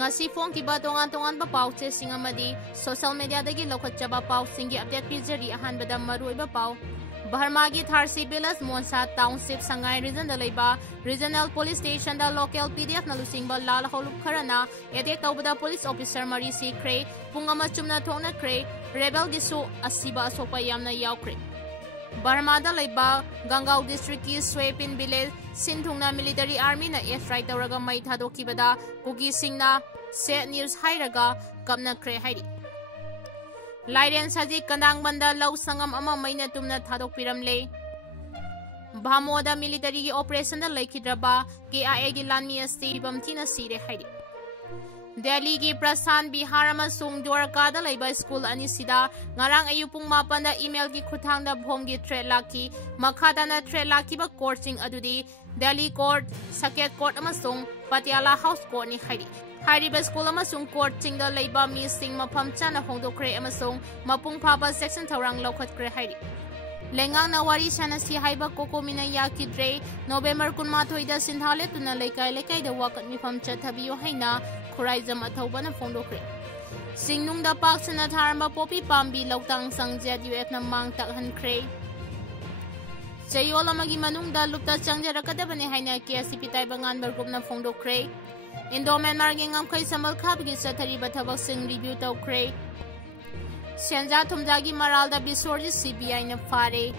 ngasi phongkiba tongan-tonganba pauchesing amadi social media dagi lokhatchaba pausingi update pizari ahanbada maruiba pau Barma ki Tharsi Village Monsa Township Sangai region da leiba regional police station da local PDF na lusingba lal holup kharana attack tawbada police officer mari sikre pungama chumna thongna kre rebel gisu asiba asopa yamna yaukre Barma da leiba Gangau district ki Swepin village Sinthungna military army na airstrike tawraga mai thadokibada Kuki singna set news hairaga Kapnakhre hairi Leitre saji kandang banda lau sangam ama maina tumna thadok piramle Bhamoda military ki operation da laikhidraba KIA ki lanmi asti bamtina sire hairi Delhi ki Prasan Bihar amasung Dwarka da laiba school anisida ngarang ayupung mapanda email ki khuthang da bhom ki threat laki makhada na threat laki ba coaching adudi Delhi court Saket court amasung Patiala house court ni hairi Hariba school amasung coaching da laiba mi sing mafam chana hongdokre amasung mapung phaba section thorang lokhatkre hairi Lengang na wari sanasi haiba kokomina yakidre November 18 da sinthale tuna lekai da wakat mifam chathabiyo haina Khuraizam athawbana phongdokre Singnung da pak sana tharamba popi pambi lautang sangjat UF na mang takhankhre Chayol amagi manung da lupta changjarakadabane haina KSCP taibangan group na phongdokre Indomen marging amkhai samal khabgi chathariba thabak sing review tawkre Senja thumjagi maralda bisorji CBI na fare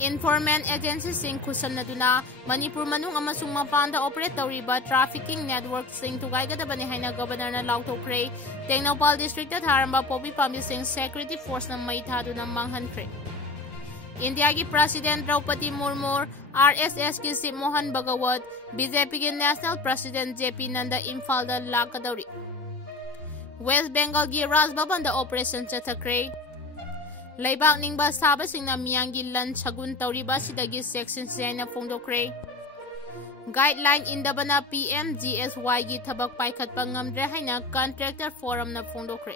Informant agency sing kusanaduna Manipur manung amasung mapanda operate tawriba trafficking network sing tugaigadabani haina governor na lautokre Tengnopal district ta tharamba popi pambi sing security force na mai thaduna manghankhre India ki President Draupadi Murmu RSS ki Sip Mohan Bhagawat BJP ki National President JP Nanda Imphal da lakadauri West Bengal ki Raj Bhavan da operation chathakre Laibak ningba saba singna miyangi lan chagun tauriba sidagi section sena phongdokre Guideline indabana PMGSY gi thabak paikhatpa ngamdre haina contractor forum na phongdokre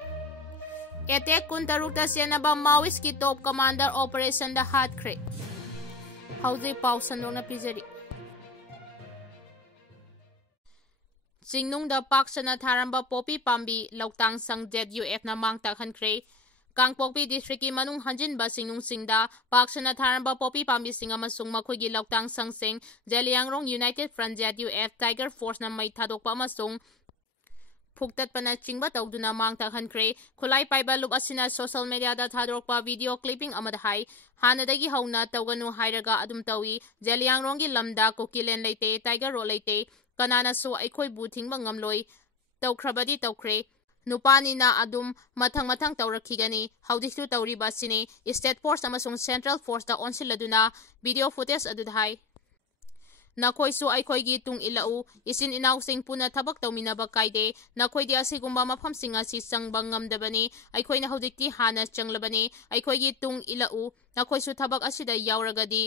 Attack kuntarukta senaba Maoist ki top commander operation da Hatkhre Hauze pau sandona pizari Singnung da paksana tharamba popi pambi lautang sang ZUF na mang takhankhre Kangpokpi district ki manung hanjin ba singnung singda paksana tharamba popi pambi singama sung makhoi gi lautang sang sing Zeliangrong United Front ZUF Tiger Force na mai thadokpa amasung Phuktat pana chingba tawduna mang takhankhre khulai paiba lup asina social media da thadokpa video clipping amada hai hanadagi hauna tawganu hairaga adum tawi Zeliangrong gi lamda kokilen leite Tiger ro leite kanana su aikhoi bu thingba ngamloi tawkhrabadi tawkhre Nupani na adum mathang tawrakhigani haudisu tawriba sini state force amasung central force da onsiladuna video footage adudhai Nakhoi su aikhoi gi tung ilau isin inaw sing puna thabak tawminaba kaide nakhoi di asigumba mafam singa si changbang ngamdabani aikhoi na haudikti hana changlabani aikhoi gi tung ilau nakhoi su thabak asida yauragadi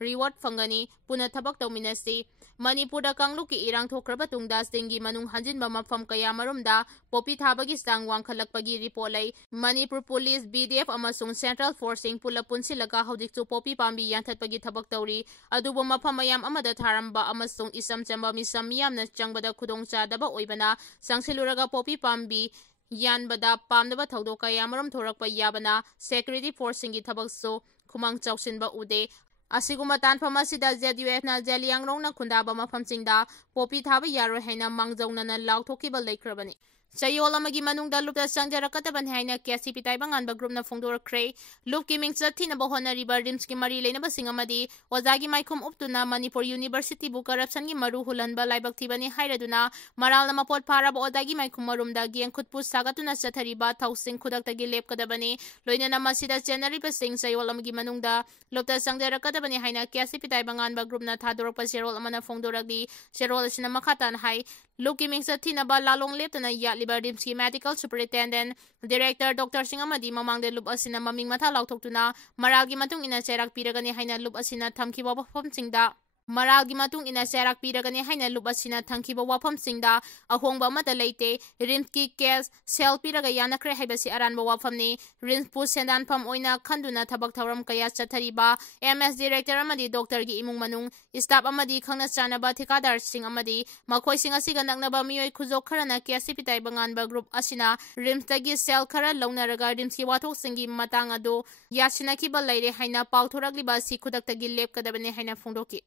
reward fangani puna thabak tawminasi Manipur da Kanglu ki irang thokraba tungda stingi manung hanjin ba mafam kaya marumda popi thabagi sang wangkhalakpagi report lai Manipur police BDF amasung central forcing pulapun silaga haudikchu popi pambi yanthatpagi thabak tawri adubo mafam mayam amada tharamba amasung isam chamba misam yamna changbada khudongcha daba oibana sangsiluraga popi pambi yanbada pamdaba thaudo kaya marum thorakpa yabana security forcing gi thabak so khumang chawsinba ude Asiguma tanfam asida ZUF na Zeliangrong na khundaba mafamsingda popi thaba yaro haina mangjauna na lauthokiba leikrabani Chayol amagi manungda lupta sangjarakkataban haina KSCP taibangan ba group na phongdorkhre lup ki mingcha thina ba honariba rims ki mari leinaba singamadi ozagi maikhum uptuna Manipur University bu corruption gi maru hulanba laibak thibani hairaduna maralna mapot pharaba ozagi maikhum marumda giang khutpu sagatuna chathariba thausing khudaktagi lepkadabani loinana masida chenariba sing chayol amagi manungda lupta sangjarakkataban haina KSCP taibangan ba group na thadorpa serol amana phongdoragdi serol asina makhatan hai lup ki mingcha thina ba lalong leptana Liba Rimski Medical Superintendent Director Dr. Singamadi mamangde lup asina maming matha lauthokutuna maralgi matung ina cherak piragani haina lup asina thamkiba bafamsingda Maralgi matung ina serak piragani haina lubasina thangkiba wafamsingda ahongba amata leite rimski kes sel piraga yanakre haibasi aranba wafamni rimpu sendanpham oina khanduna thabak thauram kaya chathariba MS director amadi doctor gi imung manung staff amadi khangna chanaba thikadar sing amadi makhoi sing asiga naknaba miyoi khujok kharana KCP banganba group asina rimstagi sel khara launaraga rimski wathok singi matang ado yasinakiba leire haina pauthoragliba si khudaktagi lepkadabane haina phongdoki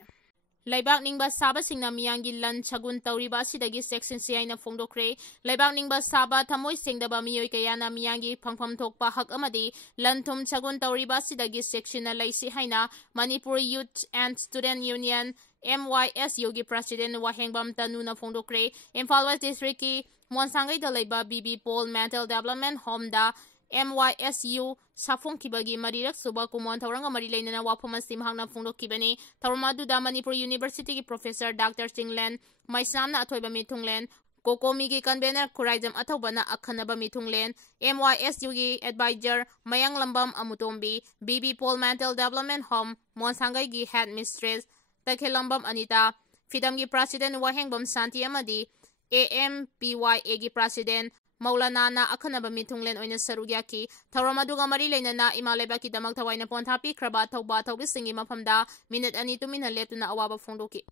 Laibak ningba saba singna miyangi lan chagun tauriba sidagi section siyaina phongdokre laibak ningba saba thamoi singdaba miyoi kayana miyangi phangpham thokpa hak amadi lan thum chagun tauriba sidagi section na laisi haina Manipur Youth and Student Union MYSU gi president Wahengbam Tanuna phongdokre Imphal West District ki Monsangai da laiba BB Paul Mental Development Home da MYSU Safong Kibagi Marirak Suba Kumon Tauranga Marilena Wapama Simhangna Fundo Kibani, Taramadu da Manipur University Professor Dr. Singlen, Maisamna Atoiba Mitunglen, Kokomigi Convener Kuraizam Atobana Akanaba Mitunglen, MYSU gi Advisor Mayang Lambam Amutombi, BB Paul Mental Development Home, Monsangai gi Headmistress, Takhelambam Anita, Fidamgi President Wahengbam Santi Amadi, AMPYA gi President, Maulana na akhanaba mitunglen oina sarugyaki thawramaduga mari leinana imaleba ki damak thawaina ponthapi kraba thawba thawbi singi mafamda minute ani tumina leptuna awaba phongdoki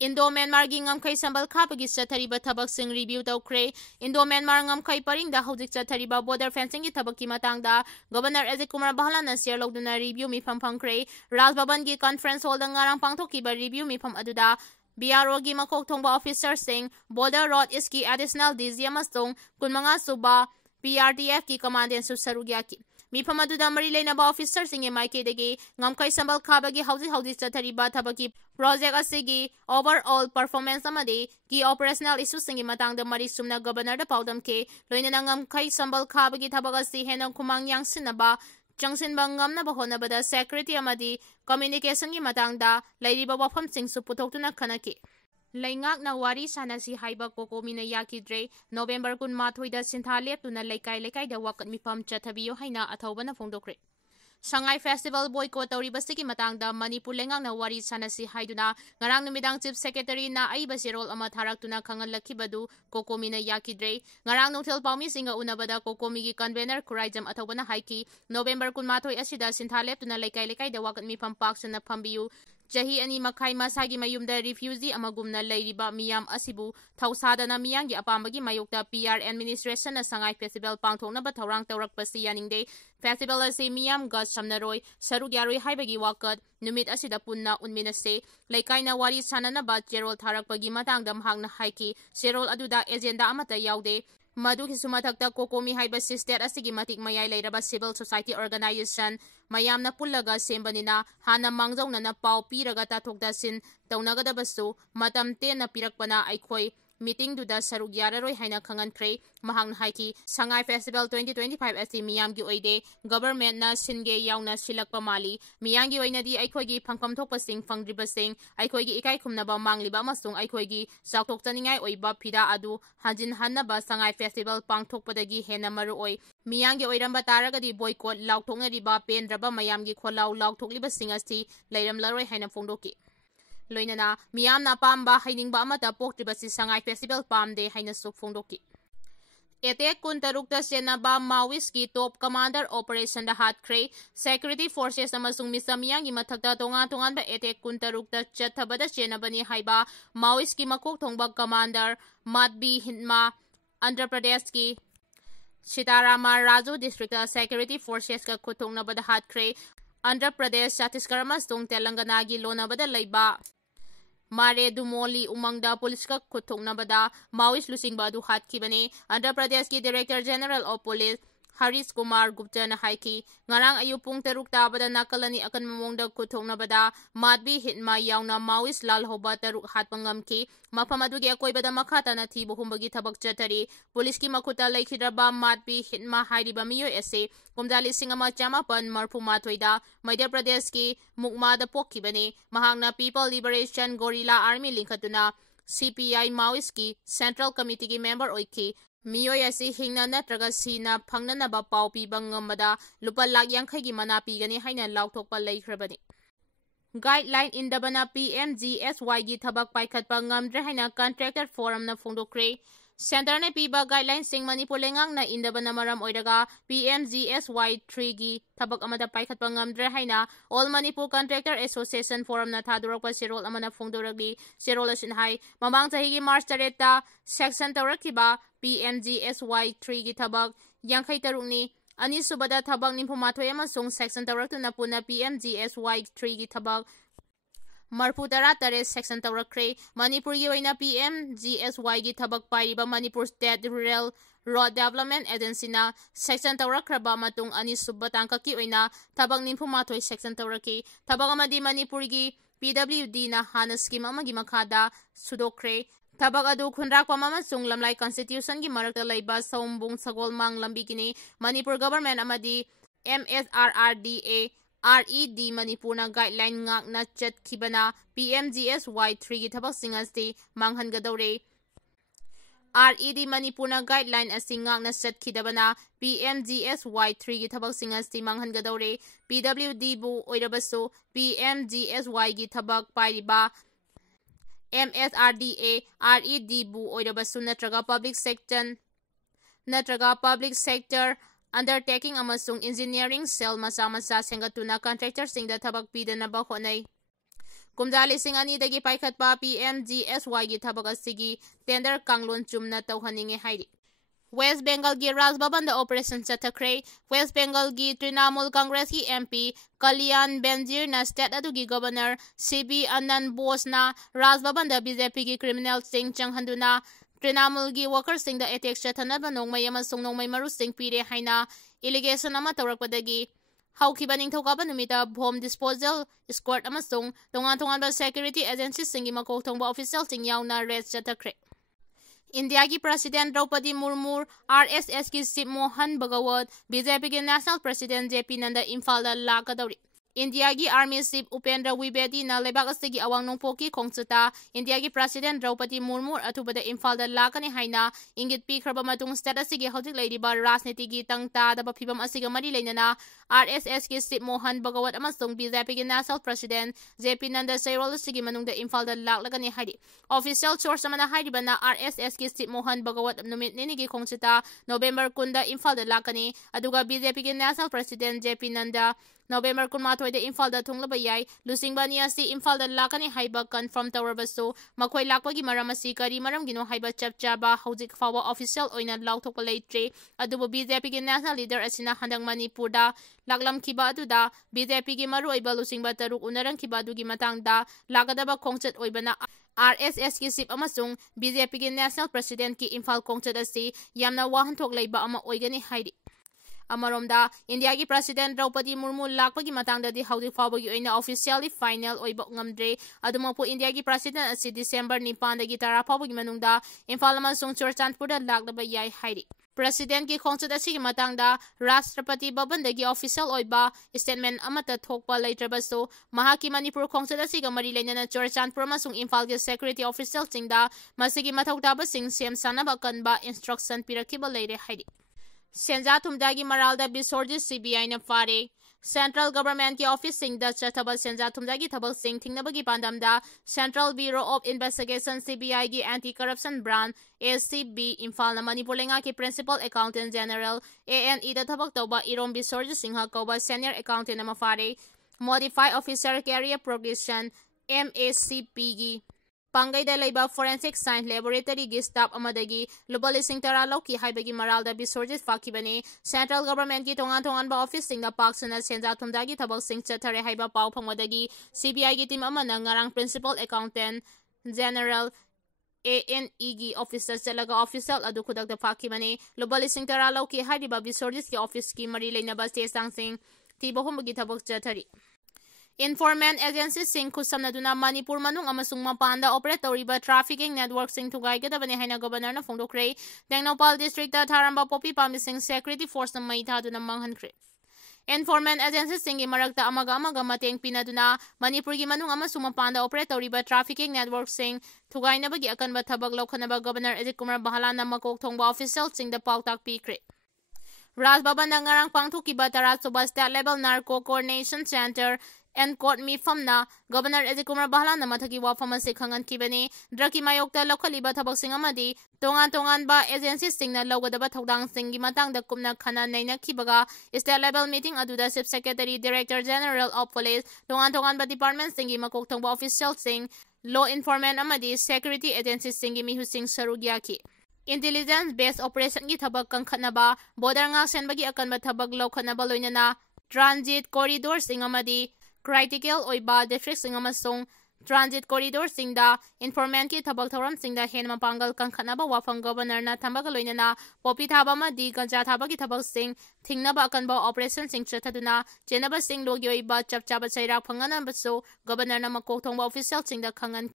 Indo Myanmar gi ngamkhai sambal khapagi chathariba thabak sing review tawkre Indo Myanmar ngamkhai paringda hojik chathariba border fencing gi thabak ki matangda Governor Ajit Kumar Bahalana share logduna review mi phangkhre Raj Bhavan gi conference hall da ngarang pangthokiba review mi pham aduda BRO gi makok thongba officer sing border road iski additional DG amasong kunmanga suba PRTF ki commandant su sarugyaki Mifam aduda mari leinaba officer sing MIK degi ngamkai sambal khabagi hauji chathariba thabaki project asigi overall performance amadi ki operational issues sing matangda mari sumna governor da paudam ke loinana ngamkai sambal khabagi thabagasi hena kumang yang sinaba Changsin Bangamna Bahonabada Secretary Amadi Communication gi matangda lairiba wafam singsu putoktuna khanaki Laingak na wari sanasi haiba kokomina yakidre November kun mathoida sintha leptuna laikai da wakat mifam chathabiyo haina athawbana phongdokre Shanghai Festival boycott tauribasiki matangda Manipur lengak na wari sanasi haiduna ngarang numidang Chief Secretary na aiba sirol ama tharaktuna khangalakibadu kokomina yakidre ngarang nuthel paumi singa unabada kokomi gi convener kuraijam athawbana haiki November kun mathoi asida sintha leptuna laikai da wakat mifam paksana phambiyu Jahi ani makai masagi mayumda refugee amagumna leiriba miyam asibu thausadana miyangi apambagi mayokta PR administration na Shanghai Festival pangthokna ba thorang tawrakpasi yaningde Festival asi miyam ga samnaroi sarugyaroi haibagi wakat numit asida punna unminase laikaina wari sanana ba jerol tharakpagi matangda mahakna haiki serol aduda agenda amata yaude Madu Kisumatakta Kokomi Haiba Sister Asigi Matik Mayai Lairaba Civil Society Organization Mayamna Pullaga Sembanina Hana Mangzong na Pau Piraga Tatok Sin Taunagadabasu Matam Te na Pirakpana Aikoi meeting duda sarugyararoi haina khangankre mahang haiki Shanghai Festival 2025 asi miyamgi oide government na singe yauna silakpa mali miyangi oinadi aikhoigi phangpam thokpasing phangdribasing aikhoigi ikai khumnaba mangliba amasung aikhoigi saktok taningai oiba phida adu hanjin hannaba Shanghai Festival pangthokpadagi hena maru oi miyangi oiramba taragadi boycott laukthoknariba pendraba mayamgi kholau laukthokliba singasti leiramlaroi haina phongdoki Loinana, Miyamna Pamba hiding ba amata poktribasi Shanghai Festival Pamde haina suk phongdoki. Attack kuntarukta senaba Maoist top commander operation da Hatkhre security forces amasung misamiyangi mathakta tongan ba attack kuntarukta chathabada senabani haiba Maoist ki makok thongba commander Madbi Hinma Andhra Pradesh ki Sitarama Raju district security forces ka kuthongna bada Hatkhre Andhra Pradesh Chhattisgarh amasung Telangana gi lonabada laiba Mare Dumoli Umangda Police ka kuthoknabada Maoist lusingba adu hatkibane Andhra Pradesh ki Director General of Police Harish Kumar Gupta na haiki ngarang ayupung teruk tabada nakalani akan mamongda kuthoknabada Madbi Hitma yauna Maoist lalhoba teruk hatpangamki mapamadugi akoibada makhata na thibu humbagi thabak chatari police ki makhuta laikhidraba Madbi Hitma hairiba miyo ese kumdali singama chamapan marphu mathoida Madhya Pradesh ki Mukma da pokkibane mahangna People Liberation Gorilla Army linkatuna CPI Maoist ki Central Committee ki member oiki Miyoy asi hingna natraga sina phangnanaba pau piba ngamada lupa lakh 50 gi mana pigani haina lauthokpa leikhrebani guideline indabana PMGSY gi thabak paikhatpa ngamdre haina contractor forum na phongdokre. Center na piba guideline sing Manipur lengang na indabana maram oiraga PMGSY 3 gi thabak amada paikhatpa ngamdre haina All Manipur Contractor Association forum na thadurokpa sirol amana phongdoragli sirol asin hai mamang chahi gi March 8 ta section tawrakiba PMGSY 3 gi thabak yangkhai tarukni ani subada thabak nimpumathoi amasung section tawraktuna puna PMGSY 3 gi thabak Marputara tare section tawrakre Manipur gi oina PMGSY gi thabak pairiba Manipur State Rural Road Development Agency na section tawrakraba matung ani subbatang kaki oina thabak nimpumathoi section tawraki thabak amadi Manipur gi PWD na hana scheme amagi makhada sudokre thabak adu khunrak pamamasung lamlai constitution gi marakta laiba saumbung sagol mang lambi kini Manipur government amadi MSRRDA RED Manipur na guideline ngak na chat kibana PMGSY 3 gi thabak singasti manghangadore RED Manipur na guideline asing ngak na chat kidabana PMGSY 3 gi thabak singasti manghangadore PWD bu oirabasu PMGSY gi thabak pairiba MSRDA RED bu oirabasu natraga public sector undertaking amasung engineering cell masa sengatuna contractor singda thabak pidanaba honai kumjali sing ani dagi paikhatpa PMGSY gi thabak asigi tender kanglon chumna tawhaninge hairi West Bengal gi Raj Bhavan da operation chathakre West Bengal gi Trinamool Congress ki MP Kalyan Benjir na state adu gi governor CB Anand Bose na Raj Bhavan da BJP gi criminal sing changhanduna Trinamool gi workers sing da attack chathanaba Nongmei amasung Nongmei maru sing pire haina allegation ama tawrakpadagi haukiba ningthokaba numita bomb disposal squad amasung tongan security agency singi makok thongba official sing yauna red chathakre India ki President Draupadi Murmu RSS ki Sip Mohan Bhagawat BJP ki National President JP Nanda Imphal da lakadauri India ki Army Chief Upendra Wibedi na lebak asigi awang nungpo ki khongchuta India ki President Draupadi Murmu athubada Imphal da lakani haina ingit pikraba matung state asigi hojik leiriba rajniti gi tangta da phibam asiga mari leinana RSS ki Sip Mohan Bhagawat amasung BJP ki National President JP Nanda Sairol asigi manungda Imphal da laklagani haidi official source amana hairiba na RSS ki Sip Mohan Bhagawat numit nini gi khongchuta November kunda Imphal da lakani aduga BJP ki National President JP Nanda November kunmathoi da Imphal da thunglaba yai lusingbani asi Imphal da lakani haiba confirm tawrabasu makhoi lakpagi maram asi kari maram gino haiba chapchaba hojik fawa official oina lauthokpa leitre adubu BJP ki national leader asina handang Manipur da laklam khiba aduda BJP ki maru oiba lusingba taruk unarang khiba adugi matangda lagadaba khongchat oibana RSS ki sip amasung BJP ki national president ki Imphal khongchat asi yamna wahanthok leiba ama oigani hairi Amaromda India ki President Draupadi Murmu lakpagi matangda di haudik fawbagi oina officially final oiba ngamdre adumapu India ki President asi December 9 dagi 10 fawbagi manungda Imphal amasung Churchandpur da laklaba yai hairi President ki khongchat asigi matangda Rashtrapati Bhavan dagi official oiba statement amata thokpa leitrabasu mahaki Manipur khongchat asiga mari leinana Churchandpur amasung Imphal ki security official singda masigi mathokdaba sing sem sanaba kanba instruction pirakiba leire hairi Senja Thumdagi Maralda Bisorji CBI na fare Central Government ki office sing da chathabal Senja Thumdagi thabal sing thingnabagi pandamda Central Bureau of Investigation CBI ki Anti-Corruption Branch ACB Imphal na Manipur lenga ki Principal Accountant General ANE da thabak tawba Irom Bisorji Singha kauba Senior Accountant na mafare Modify Officer Career Progression MACP gi Pangai da laiba Forensic Science Laboratory gi staff amadagi lubal ising tara loki haibagi maralda bisorjit fakibani Central Government ki tongan ba office sing da paksana Senja Thumdagi thabak sing chathare haiba pau phangwadagi CBI gi team amana ngarang Principal Accountant General ANE gi officer chalaga official adu khudak da fakibani lubal ising tara loki haiba bisorjit ki office ki mari leinaba se sangsing tibahum gi thabak chathari Informant agency sing kusamnaduna Manipur manung amasung mapanda operate toriba trafficking network sing tugai gadabani haina governor na phongdokre Tengnopal district da tharamba popi pami sing security force na maitha duna manghankre Informant agency sing marakta amaga mateng pinaduna Manipur gi manung amasung mapanda operate toriba trafficking network sing tugai na bagi akanba thabak lokhanaba governor Ajit Kumar Bahala na makok thongba official sing da pautak pikre Raj Bhavan ngarang pangthukiba Tarat Subha State Level Narco Coordination Center and court mifamna Governor Ezekumar Bahala Namathaki wafam ase khangankibani draki mayokta lokhaliba thabaksing amadi tongan ba agencies singna logadaba thodang singi matangda kumna khana naina khibaga state level meeting aduda Chief Secretary Director General of Police tongan ba department singi makok thongba official sing law enforcement amadi security agencies singi mihusing sarugyaki intelligence based operation gi thabak kangkhatnaba border nga senbagi akanba thabak lokhatnaba loinana transit corridor sing amadi critical oiba district sing amasung transit corridor singda informant ki thabak thoram singda henma pangal kangkhatnaba wafang governor na thambaga loinana popi thaba amadi ganja thaba ki thabak sing thingnaba akanba operation sing chathaduna chenaba sing logi oiba chapchaba chairak phangana baso governor na makok thongba official singda khangan